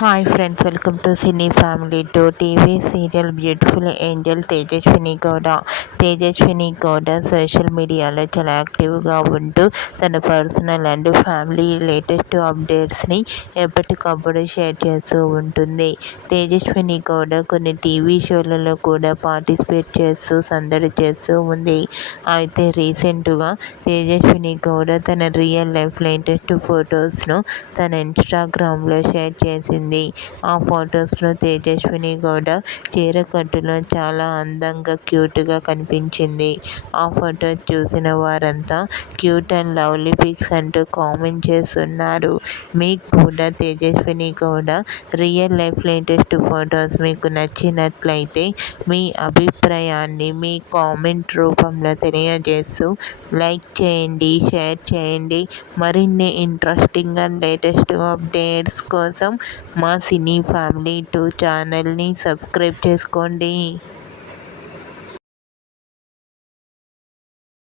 Hi friends, welcome to cine family two. TV serial beautiful angel Tejaswini Gowda social మీడియాలో చాలా యాక్టివ్గా ఉంటూ తన పర్సనల్ అండ్ ఫ్యామిలీ లేటెస్ట్ అప్డేట్స్ని ఎప్పటికప్పుడు షేర్ చేస్తూ ఉంటుంది. తేజస్విని గౌడ కొన్ని టీవీ షోలలో కూడా పార్టిసిపేట్ చేస్తూ సందడి చేస్తూ ఉంది. అయితే రీసెంట్గా తేజస్విని గౌడ తన రియల్ లైఫ్ లేటెస్ట్ ఫొటోస్ను తన ఇన్స్టాగ్రామ్లో షేర్ చేసింది. ఆ ఫొటోస్లో తేజస్విని గౌడ చీరకట్టులో చాలా అందంగా క్యూట్గా కనిపించింది. ఆ ఫొటో చూసిన వారంతా క్యూట్ అండ్ లవ్లీ పిక్స్ అంటూ కామెంట్ చేస్తున్నారు. మీకు కూడా Tejaswini Gowda real life latest photos మీకు నచ్చినట్లయితే మీ అభిప్రాయాన్ని మీ కామెంట్ రూపంలో తెలియజేస్తూ లైక్ చేయండి, షేర్ చేయండి. మరిన్ని ఇంట్రెస్టింగ్ అండ్ లేటెస్ట్ అప్డేట్స్ కోసం మా సినీ ఫ్యామిలీ 2 ఛానల్ని సబ్స్క్రైబ్ చేసుకోండి.